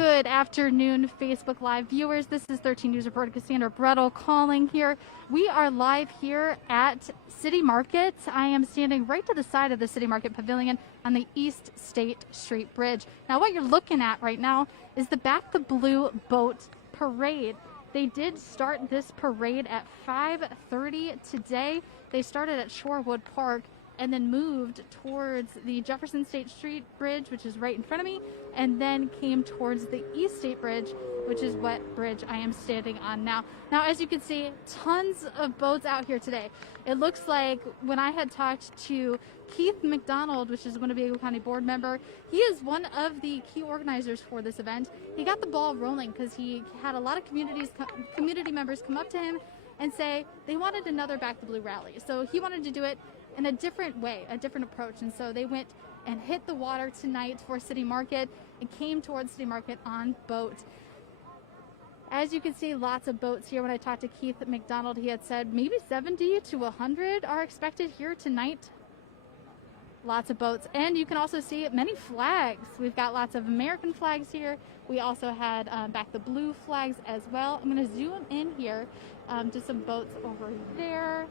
Good afternoon, Facebook Live viewers. This is 13 News reporter Cassandra Brettel calling here. We are live here at City Market. I am standing right to the side of the City Market Pavilion on the East State Street Bridge. Now, what you're looking at right now is the Back the Blue Boat Parade. They did start this parade at 5:30 today. They started at Shorewood Park and then moved towards the Jefferson State Street Bridge, which is right in front of me, and then came towards the East State Bridge, which is what bridge I am standing on now. Now, as you can see, tons of boats out here today. It looks like when I had talked to Keith McDonald, which is a Winnebago County board member, he is one of the key organizers for this event. He got the ball rolling because he had a lot of community members come up to him and say they wanted another Back the Blue rally. So he wanted to do it in a different way, a different approach. And so they went and hit the water tonight for City Market and came towards City Market on boat. As you can see, lots of boats here. When I talked to Keith McDonald, he had said maybe 70 to 100 are expected here tonight. Lots of boats. And you can also see many flags. We've got lots of American flags here. We also had Back the Blue flags as well. I'm going to zoom in here to some boats over there.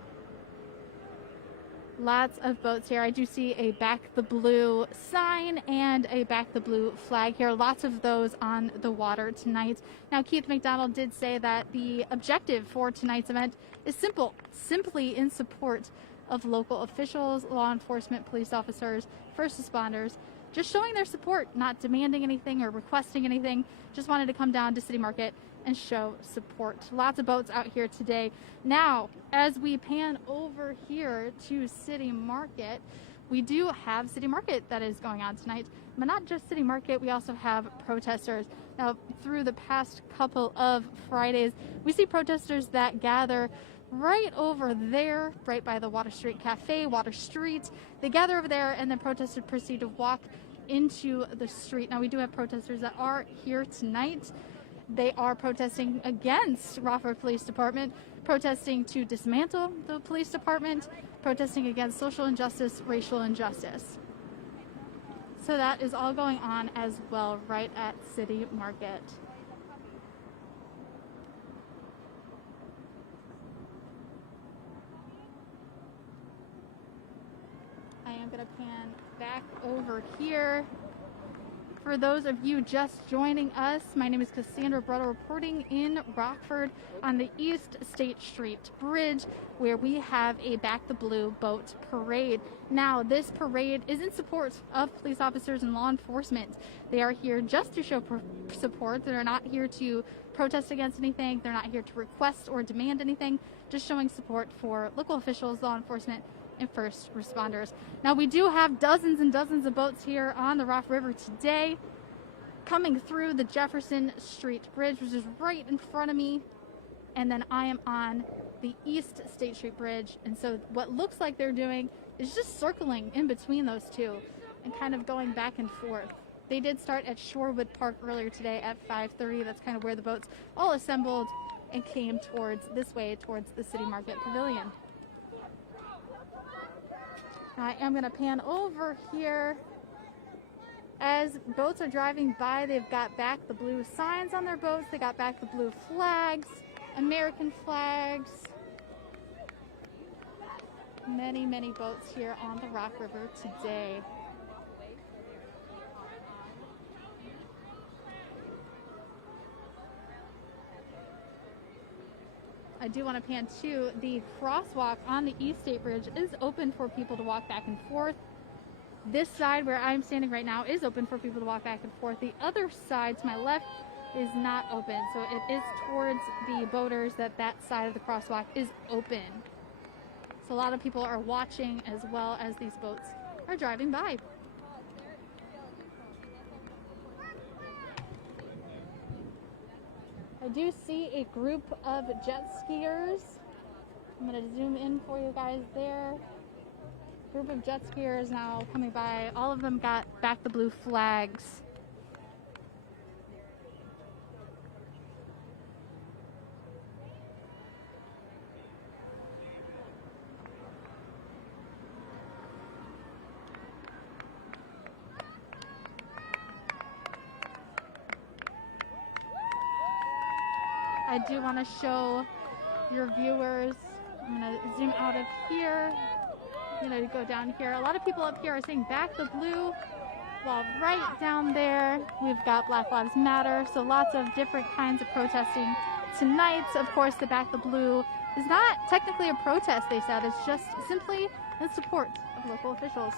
Lots of boats here. I do see a Back the Blue sign and a Back the Blue flag here. Lots of those on the water tonight. Now, Keith McDonald did say that the objective for tonight's event is simple, simply in support of local officials, law enforcement, police officers, first responders, just showing their support, not demanding anything or requesting anything. Just wanted to come down to City Market and show support. Lots of boats out here today. Now, as we pan over here to City Market, we do have City Market that is going on tonight, but not just City Market, we also have protesters. Now, through the past couple of Fridays, we see protesters that gather right over there, right by the Water Street Cafe, Water Street. They gather over there, and then protesters proceed to walk into the street. Now, we do have protesters that are here tonight. They are protesting against Rockford Police Department, protesting to dismantle the police department, protesting against social injustice, racial injustice. So that is all going on as well right at City Market. I am going to pan back over here. For those of you just joining us, my name is Cassandra Brettel reporting in Rockford on the East State Street Bridge, where we have a Back the Blue Boat Parade. Now, this parade is in support of police officers and law enforcement. They are here just to show support. They're not here to protest against anything. They're not here to request or demand anything, just showing support for local officials, law enforcement, and first responders. Now, we do have dozens and dozens of boats here on the Rock River today coming through the Jefferson Street Bridge, which is right in front of me, and then I am on the East State Street Bridge. And so what looks like they're doing is just circling in between those two and kind of going back and forth. They did start at Shorewood Park earlier today at 5:30. That's kind of where the boats all assembled and came towards this way, towards the City Market Pavilion. I am going to pan over here. As boats are driving by, they've got Back the Blue signs on their boats. They got Back the Blue flags, American flags. Many, many boats here on the Rock River today. I do want to pan to the crosswalk on the East State Bridge is open for people to walk back and forth. This side where I'm standing right now is open for people to walk back and forth. The other side to my left is not open, so it is towards the boaters that side of the crosswalk is open. So a lot of people are watching as well as these boats are driving by. I do see a group of jet skiers. I'm going to zoom in for you guys there. Group of jet skiers now coming by. All of them got Back the Blue flags. I do want to show your viewers. I'm going to zoom out of here. I'm going to go down here. A lot of people up here are saying back the blue, while right down there we've got Black Lives Matter. So lots of different kinds of protesting tonight. Of course, the back the blue is not technically a protest, they said. It's just simply in support of local officials.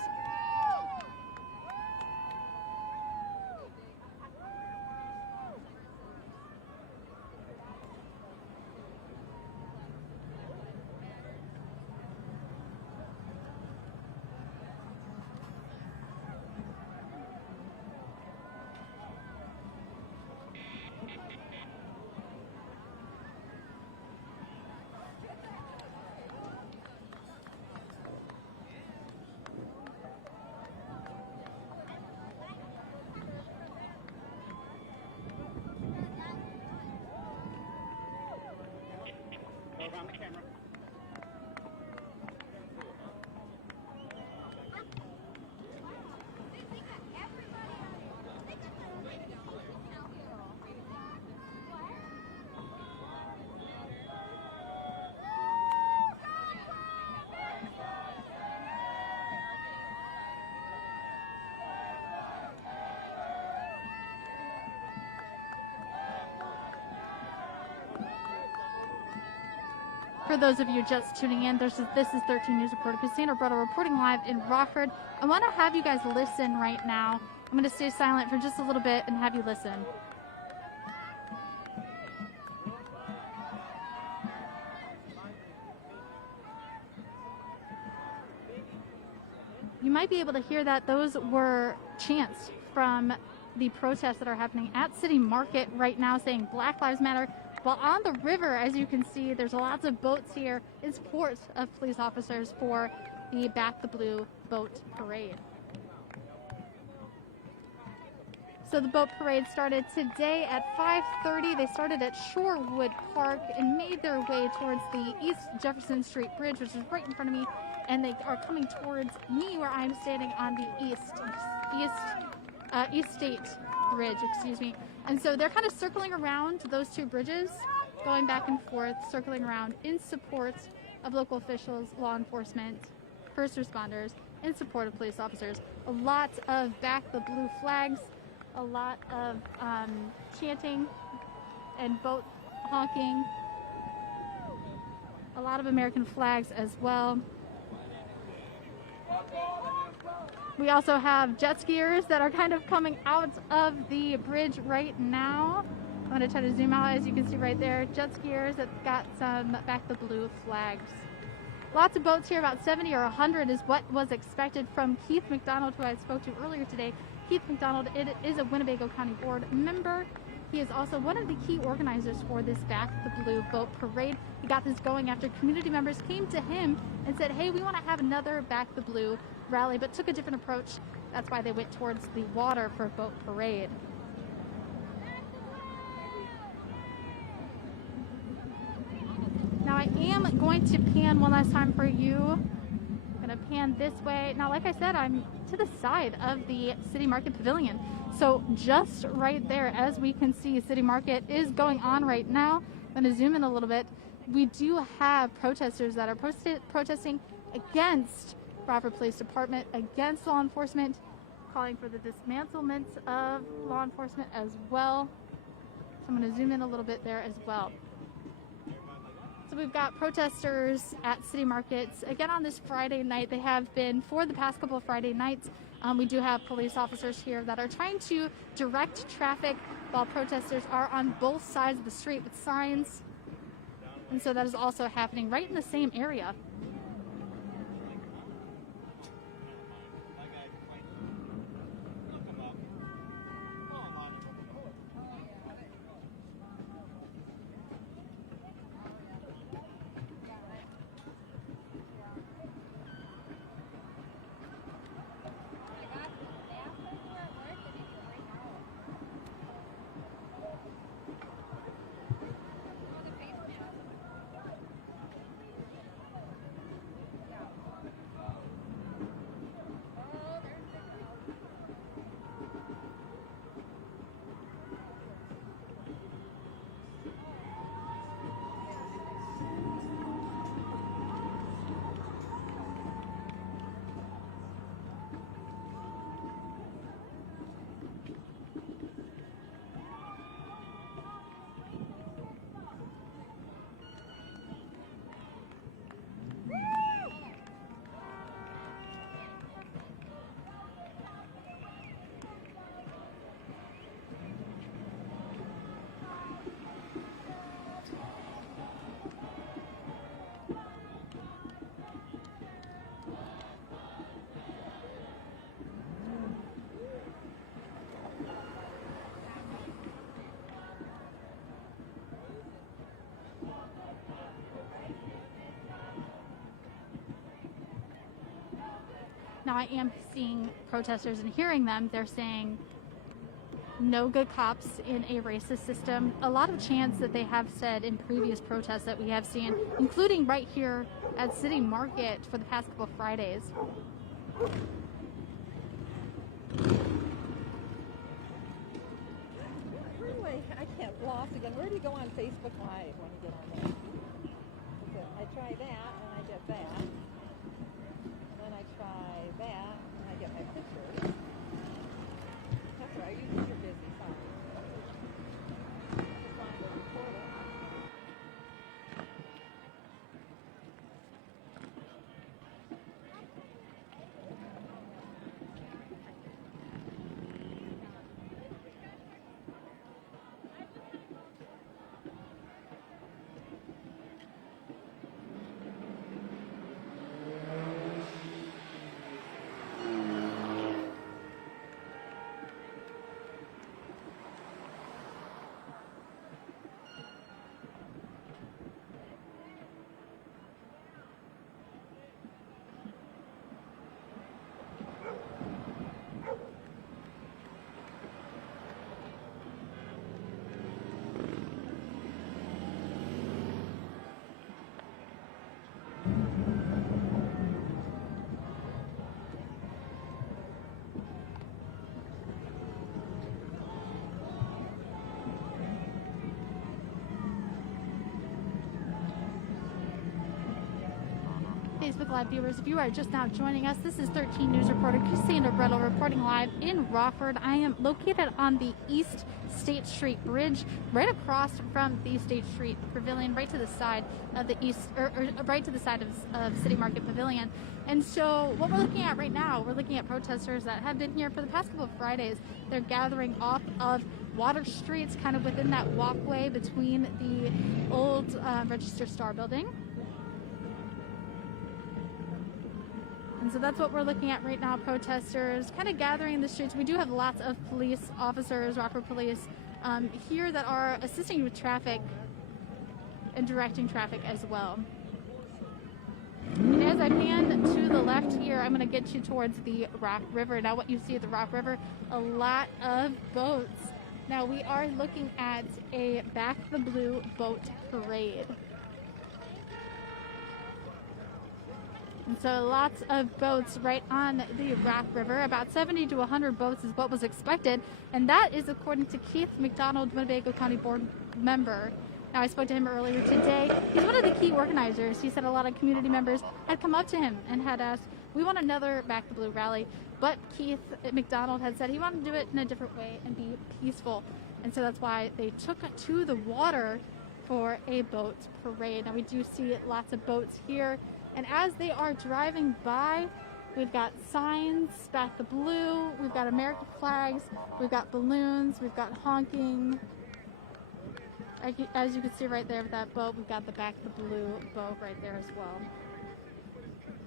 Around the camera. For those of you just tuning in, this is 13 News reporter Cassandra Brutto reporting live in Rockford. I want to have you guys listen right now. I'm going to stay silent for just a little bit and have you listen. You might be able to hear that. Those were chants from the protests that are happening at City Market right now saying Black Lives Matter. While on the river, as you can see, there's lots of boats here in support of police officers for the Back the Blue boat parade. So the boat parade started today at 5:30. They started at Shorewood Park and made their way towards the East Jefferson Street Bridge, which is right in front of me, and they are coming towards me where I'm standing on the East State Bridge, excuse me. And so they're kind of circling around those two bridges, going back and forth, circling around in support of local officials, law enforcement, first responders, in support of police officers. A lot of Back the Blue flags, a lot of chanting and boat honking, a lot of American flags as well. We also have jet skiers that are kind of coming out of the bridge right now. I'm going to try to zoom out. As you can see right there, jet skiers that got some Back the Blue flags. Lots of boats here, about 70 or 100 is what was expected from Keith McDonald, who I spoke to earlier today. Keith McDonald is a Winnebago County Board member. He is also one of the key organizers for this Back the Blue boat parade. He got this going after community members came to him and said, hey, we want to have another Back the Blue rally, but took a different approach. That's why they went towards the water for a boat parade. Now I am going to pan one last time for you. I'm going to pan this way. Now, like I said, I'm to the side of the City Market Pavilion. So just right there, as we can see, City Market is going on right now. I'm going to zoom in a little bit. We do have protesters that are protesting against Rockford Police Department, against law enforcement, calling for the dismantlement of law enforcement as well. So I'm going to zoom in a little bit there as well. So we've got protesters at City Markets again on this Friday night. They have been for the past couple of Friday nights. We do have police officers here that are trying to direct traffic while protesters are on both sides of the street with signs. And so that is also happening right in the same area. Now, I am seeing protesters and hearing them. They're saying no good cops in a racist system. A lot of chants that they have said in previous protests that we have seen, including right here at City Market for the past couple of Fridays. I can't floss again. Where do you go on Facebook Live when you get on there? I try that and I get that. Then I try that and I get my pictures. That's right. You're busy. Sorry. Find the recorder. Facebook Live viewers, if you are just now joining us, this is 13 News reporter Cassandra Brettel reporting live in Rockford. I am located on the East State Street Bridge, right across from the State Street Pavilion, right to the side of the East, or right to the side of City Market Pavilion. And so what we're looking at right now, we're looking at protesters that have been here for the past couple of Fridays. They're gathering off of Water Streets, kind of within that walkway between the old Register Star building. And so that's what we're looking at right now, protesters kind of gathering in the streets. We do have lots of police officers, Rockford Police, here that are assisting with traffic and directing traffic as well. And as I pan to the left here, I'm going to get you towards the Rock River. Now what you see at the Rock River, a lot of boats. Now we are looking at a Back the Blue boat parade. And so lots of boats right on the Rock River. About 70 to 100 boats is what was expected. And that is according to Keith McDonald, Winnebago County Board member. Now, I spoke to him earlier today. He's one of the key organizers. He said a lot of community members had come up to him and had asked, we want another Back the Blue rally. But Keith McDonald had said he wanted to do it in a different way and be peaceful. And so that's why they took to the water for a boat parade. Now, we do see lots of boats here. And as they are driving by, we've got signs, Back the Blue, we've got American flags, we've got balloons, we've got honking. As you can see right there with that boat, we've got the Back the Blue boat right there as well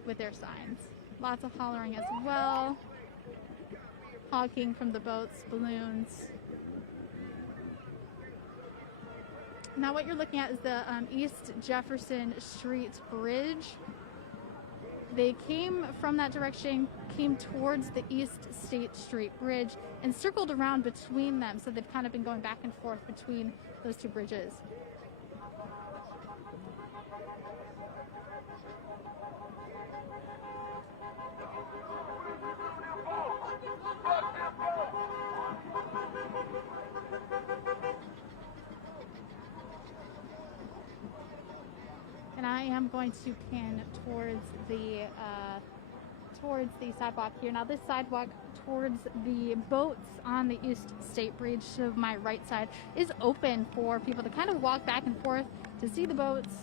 with their signs. Lots of hollering as well. Honking from the boats, balloons. Now what you're looking at is the East Jefferson Street Bridge. They came from that direction, came towards the East State Street Bridge, and circled around between them. So they've kind of been going back and forth between those two bridges. And I am going to pan towards the sidewalk here. Now this sidewalk towards the boats on the East State Bridge to my right side is open for people to kind of walk back and forth to see the boats,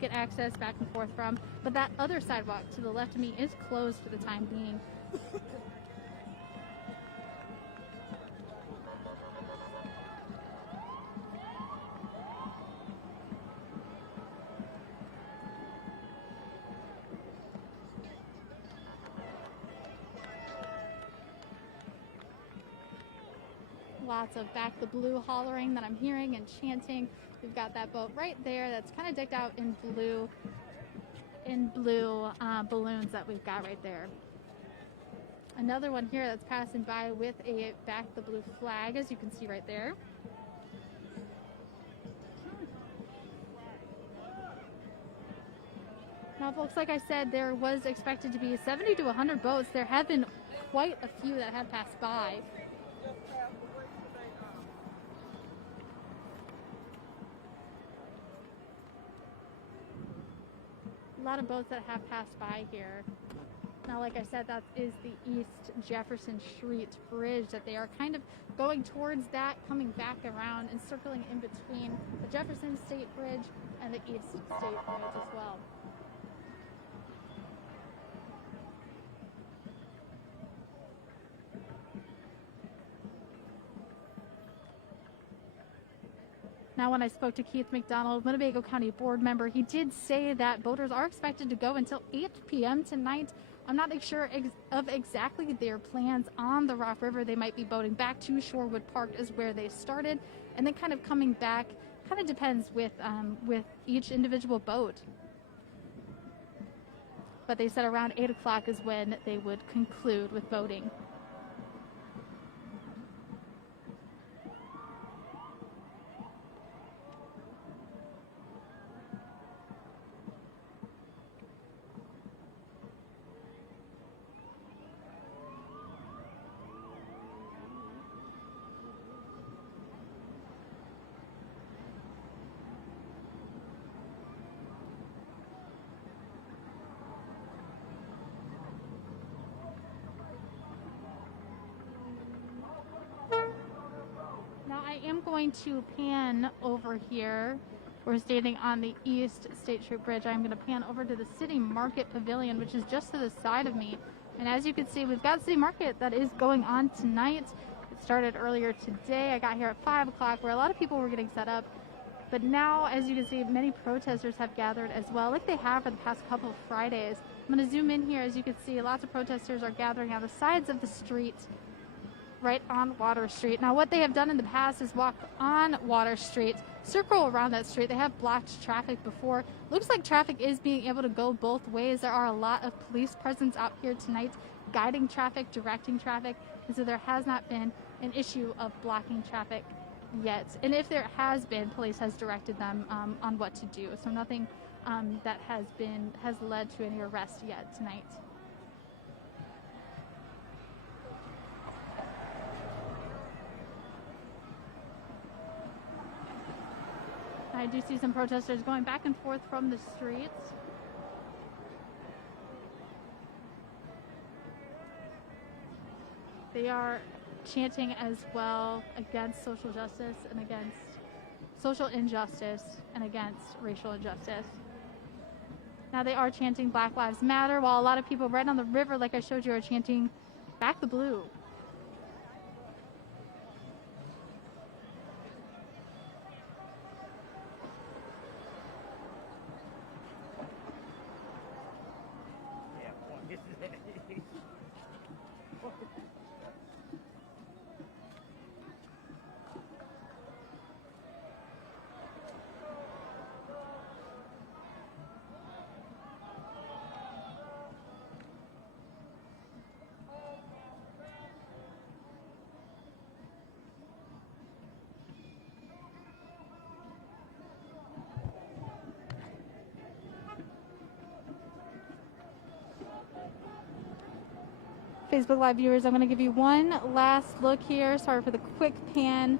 get access back and forth from. But that other sidewalk to the left of me is closed for the time being. Lots of Back the Blue hollering that I'm hearing and chanting. We've got that boat right there that's kind of decked out in blue balloons that we've got right there. Another one here that's passing by with a Back the Blue flag, as you can see right there. Now, folks, like I said, there was expected to be 70 to 100 boats. There have been quite a few that have passed by. A lot of boats that have passed by here. Now, like I said, that is the East Jefferson Street Bridge that they are kind of going towards that, coming back around and circling in between the Jefferson State Bridge and the East State Bridge as well. Now, when I spoke to Keith McDonald, Winnebago County board member, he did say that boaters are expected to go until 8 p.m. tonight. I'm not sure of exactly their plans on the Rock River. They might be boating back to Shorewood Park is where they started, and then kind of coming back. Kind of depends with each individual boat. But they said around 8 o'clock is when they would conclude with boating. Now I am going to pan over here. We're standing on the East State Street Bridge. I'm going to pan over to the City Market Pavilion, which is just to the side of me. And as you can see, we've got City Market that is going on tonight. It started earlier today. I got here at 5 o'clock where a lot of people were getting set up. But now, as you can see, many protesters have gathered as well, like they have for the past couple of Fridays. I'm going to zoom in here. As you can see, lots of protesters are gathering on the sides of the street, right on Water Street. Now, what they have done in the past is walk on Water Street, circle around that street. They have blocked traffic before. Looks like traffic is being able to go both ways. There are a lot of police presence out here tonight, guiding traffic, directing traffic, and so there has not been an issue of blocking traffic yet. And if there has been, police has directed them on what to do. So nothing that has led to any arrest yet tonight. I do see some protesters going back and forth from the streets. They are chanting as well against social justice and against social injustice and against racial injustice. Now they are chanting Black Lives Matter, while a lot of people right on the river, like I showed you, are chanting Back the Blue. Facebook Live viewers, I'm going to give you one last look here. Sorry for the quick panning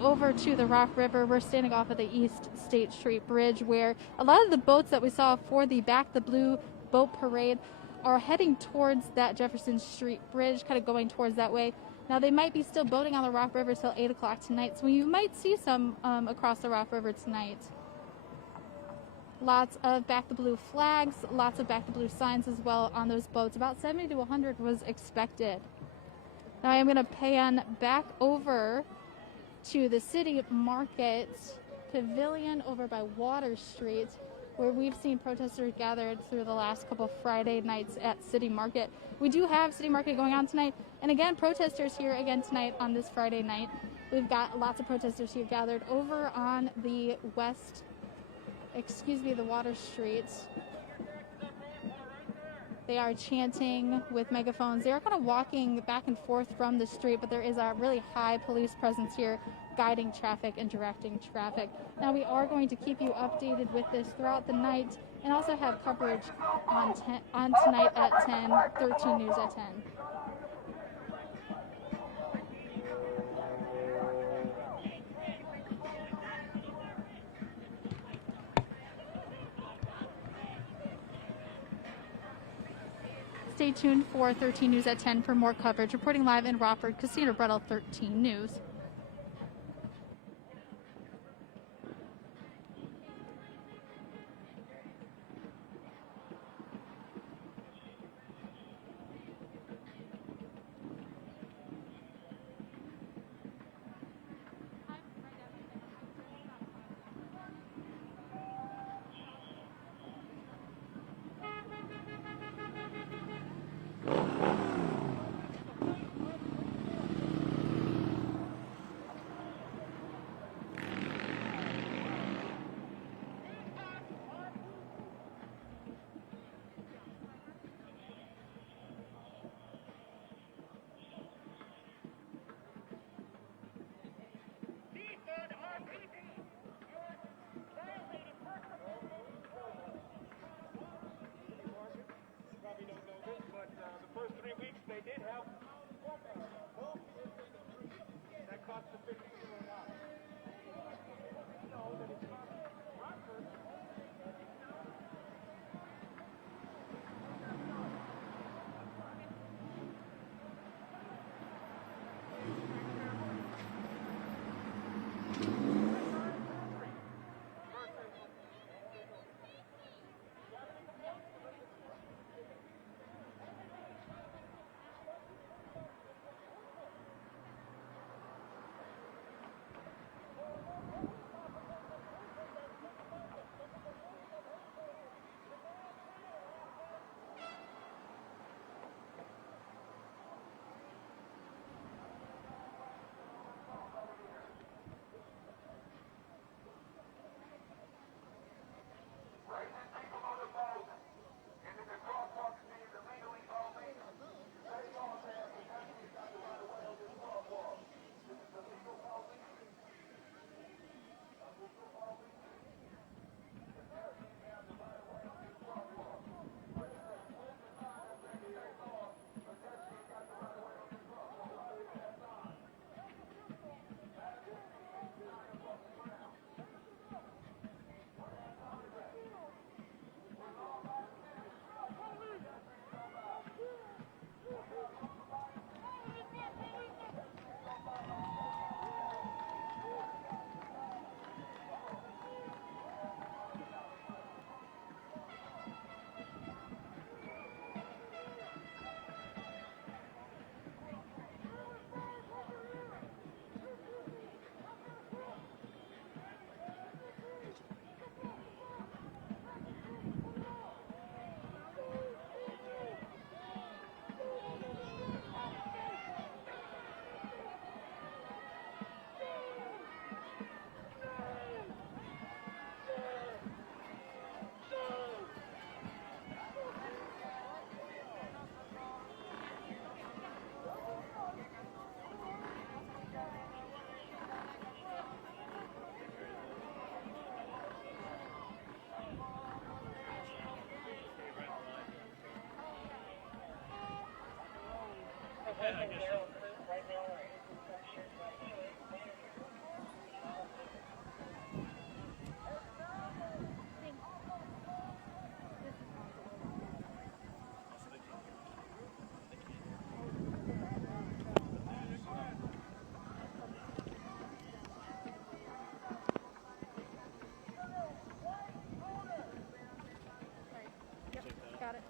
over to the Rock River. We're standing off of the East State Street Bridge, where a lot of the boats that we saw for the Back the Blue boat parade are heading towards that Jefferson Street Bridge, kind of going towards that way. Now, they might be still boating on the Rock River till 8 o'clock tonight, so you might see some across the Rock River tonight. Lots of Back the Blue flags, lots of Back the Blue signs as well on those boats. About 70 to 100 was expected. Now I am going to pan back over to the City Market Pavilion over by Water Street, where we've seen protesters gathered through the last couple Friday nights at City Market. We do have City Market going on tonight, and again, protesters here again tonight on this Friday night. We've got lots of protesters here gathered over on the the Water Street. They are chanting with megaphones. They are kind of walking back and forth from the street, but there is a really high police presence here guiding traffic and directing traffic. Now, we are going to keep you updated with this throughout the night and also have coverage on tonight at 10, 13 News at 10. Stay tuned for 13 News at 10 for more coverage. Reporting live in Rockford, Cassandra Brettel, 13 News. Got it.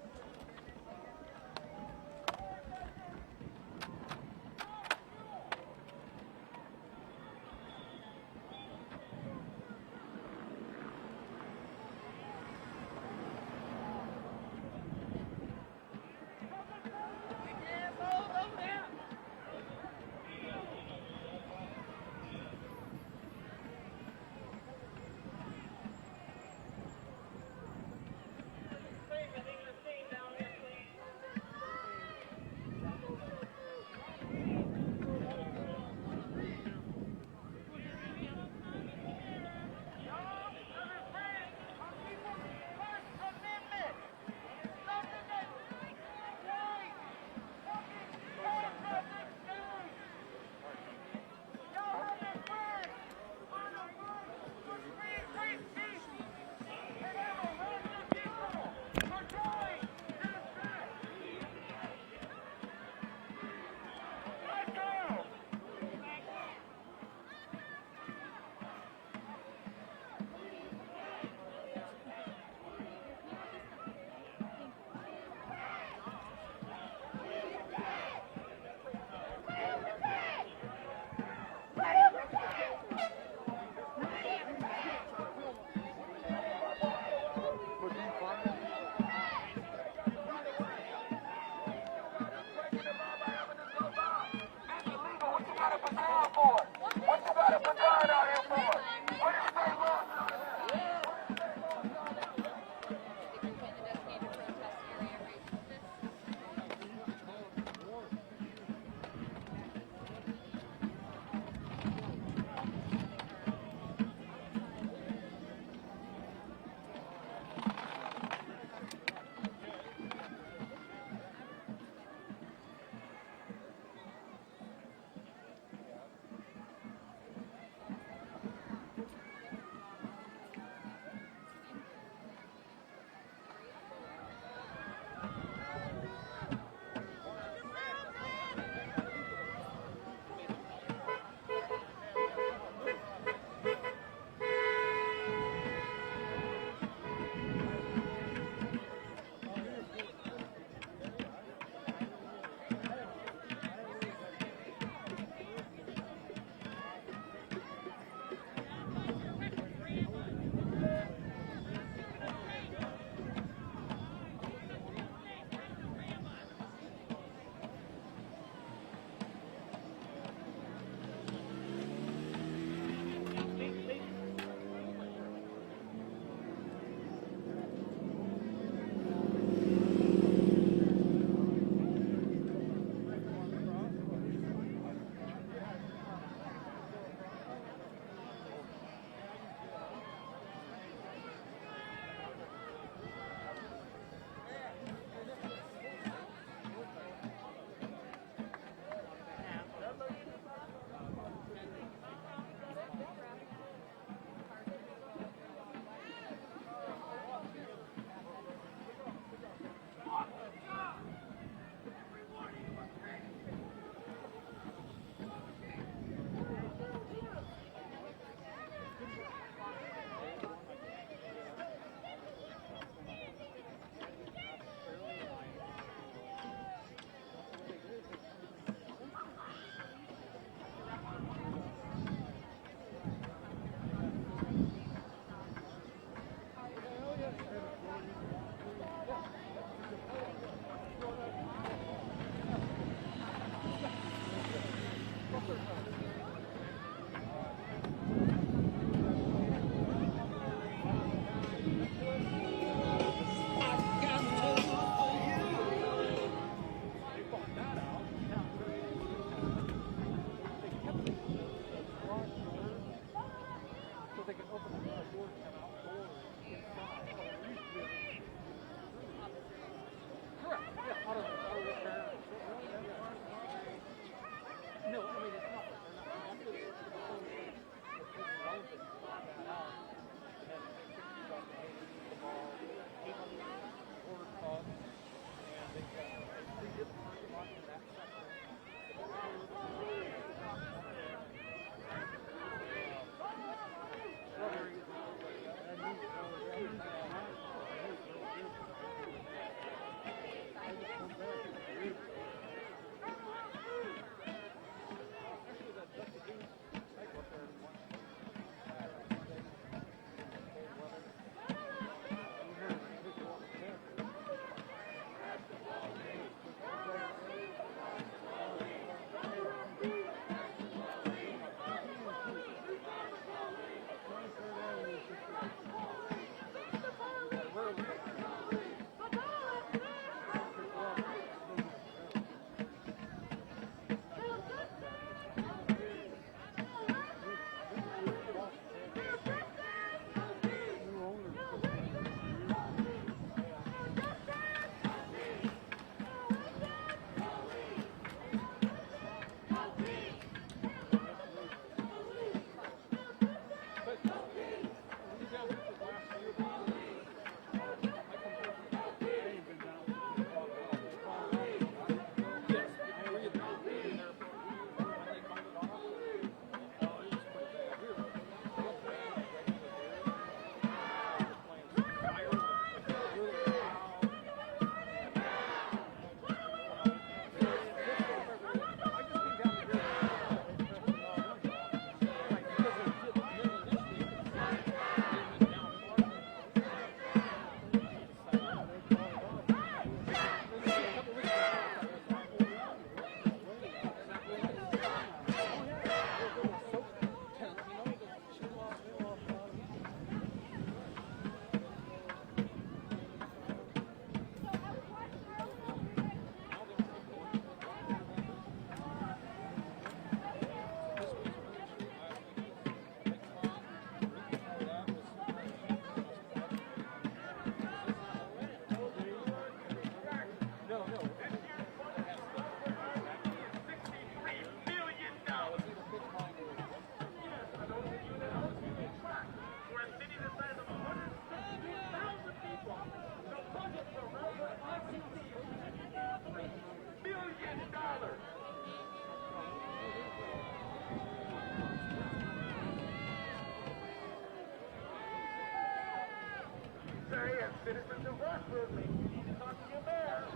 Citizens of Rockford, maybe you need to talk to your mayor.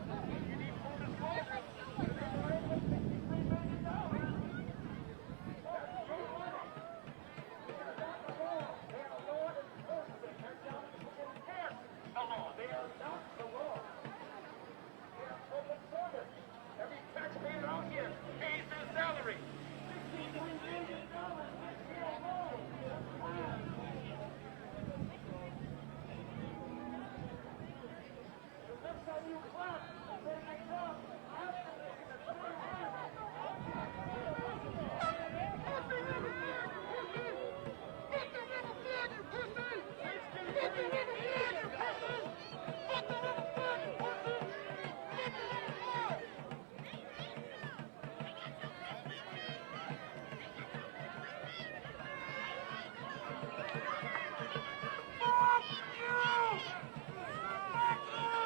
You need full disclosure. They're running with $63 million. That's your money. They are not the law. They are law enforcement. They're not enforce the law. They are not the law. They are public servants. Every taxpayer out here pays their salary. $63 million this year alone. That's fine. The next time you clap, say good job. After making a clear hand. Put the little flag, you pussy! Put the little flag, you pussy! Put the little flag, you pussy! Put the little flag, you pussy! Put the little flag! Fuck you! Fuck you!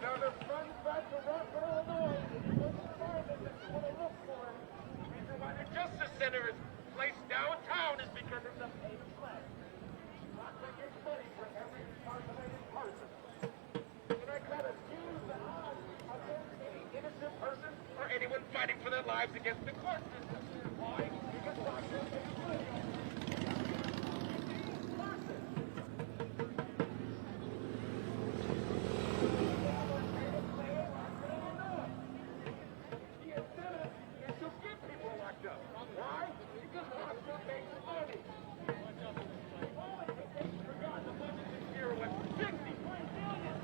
Now the sun's back to Rockford, Illinois. If you want to find it, if you want to look for it, the reason why the Justice Center is placed downtown is because it's a paid play. Rockford gets money for every incarcerated person. And I cut a huge odds against any innocent person or anyone fighting for their lives against the court system. Why? Because Rockford pays money. Rockford. The incentive is to get people locked up. Why? Because Rockford makes money. They forgot the budget this year was $63 billion.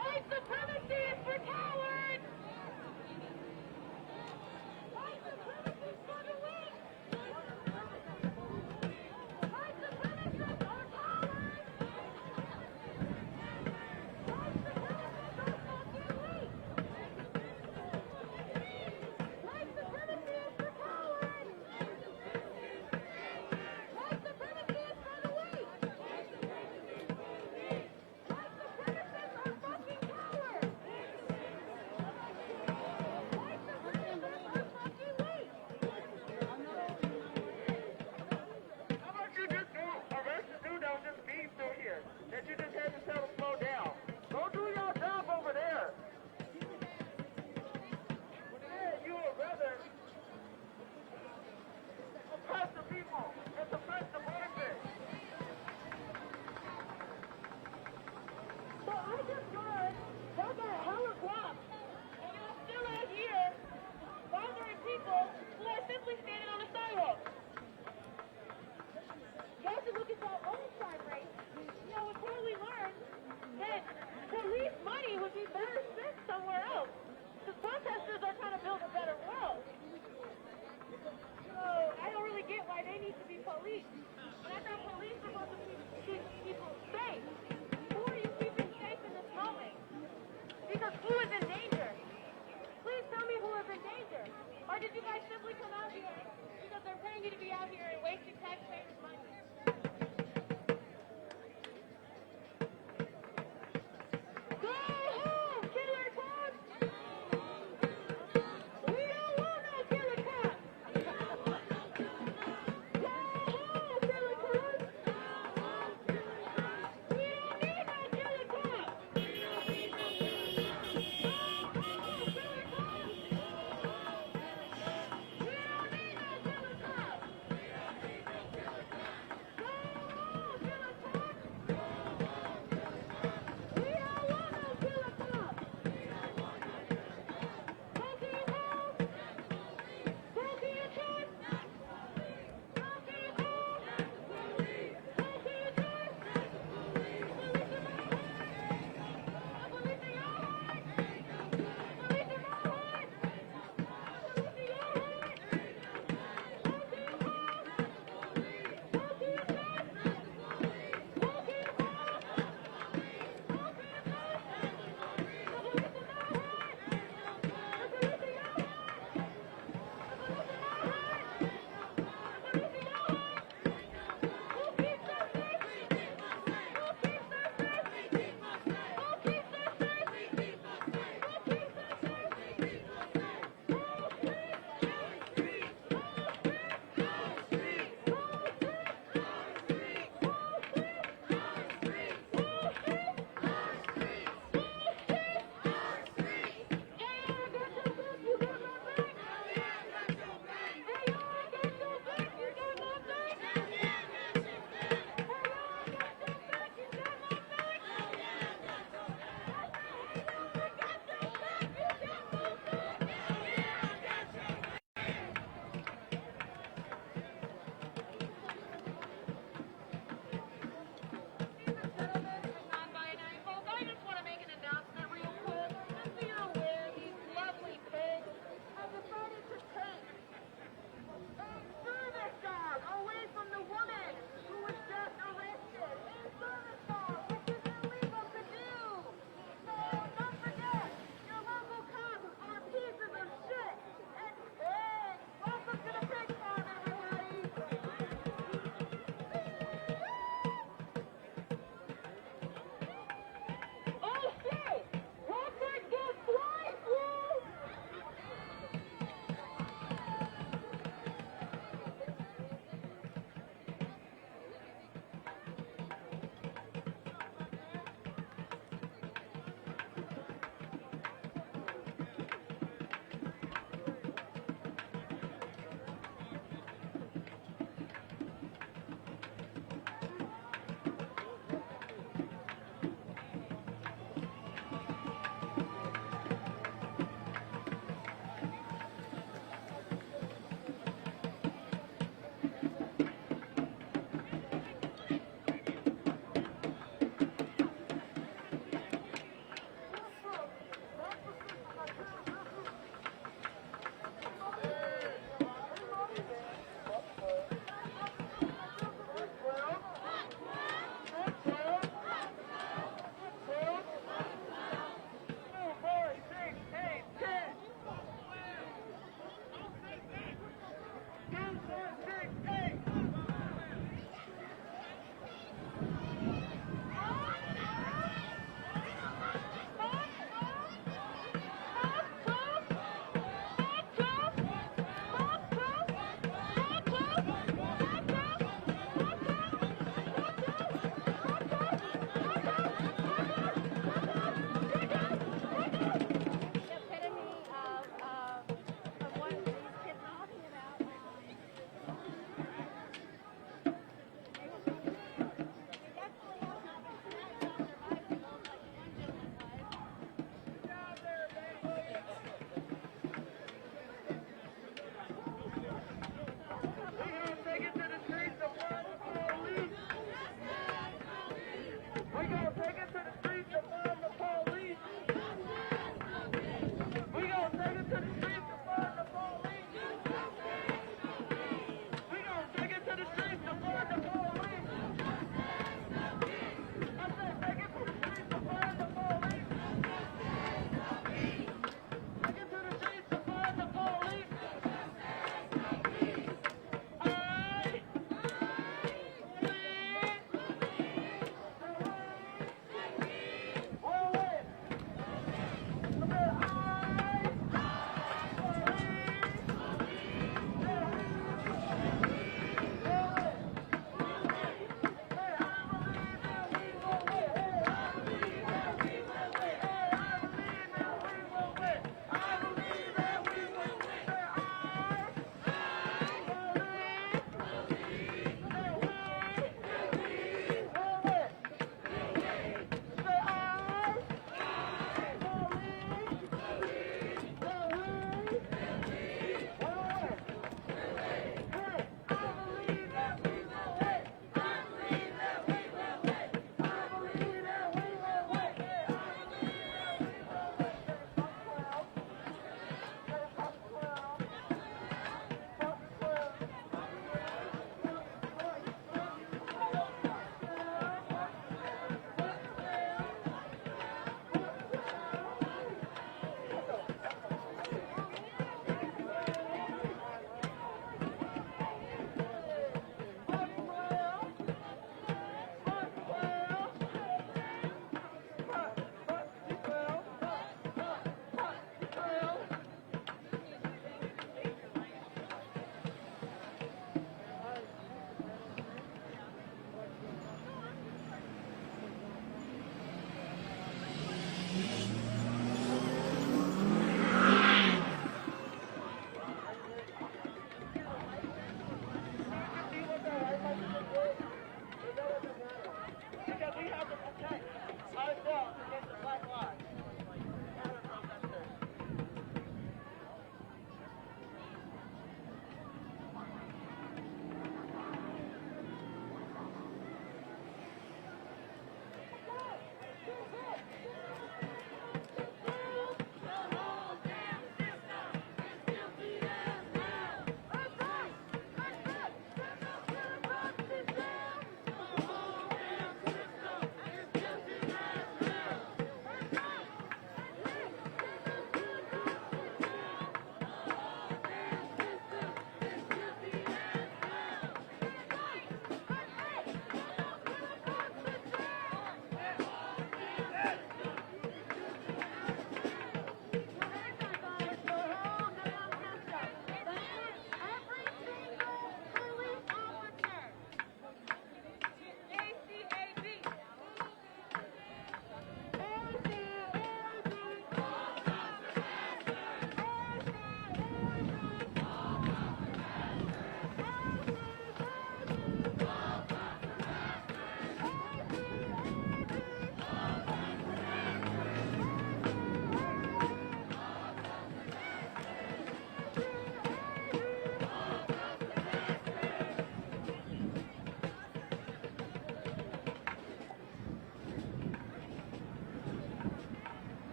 White supremacy is for cowards! White supremacy is for the weak! White supremacists are cowards! White supremacists are fucking weak! White supremacy is for cowards! White supremacy is for the weak! White supremacists are fucking cowards! White supremacists are fucking weak! How about you just arrest the dude that was just beating through here? That you just had to tell him slow down. Go do your job over there. Yeah, you would rather oppress the people and suppress the voices. So I just heard y'all got hella guap, and y'all still out here bothering people who are simply standing on the sidewalk. Y'all should look at your own crime rate. Y'all would probably learn that police money would be better spent somewhere else. Because protesters are trying to build a better world. So I don't really get why they need to be police. But I thought police were supposed to keep people safe. Who are you keeping safe in this moment? Because who is in danger? Please tell me who is in danger. Or did you guys simply come out here because they're paying you to be out here and wasting taxpayers' money? Go home, killer cops! We don't want no killer cops! Go home, killer cops! We don't need no killer cops! Go home!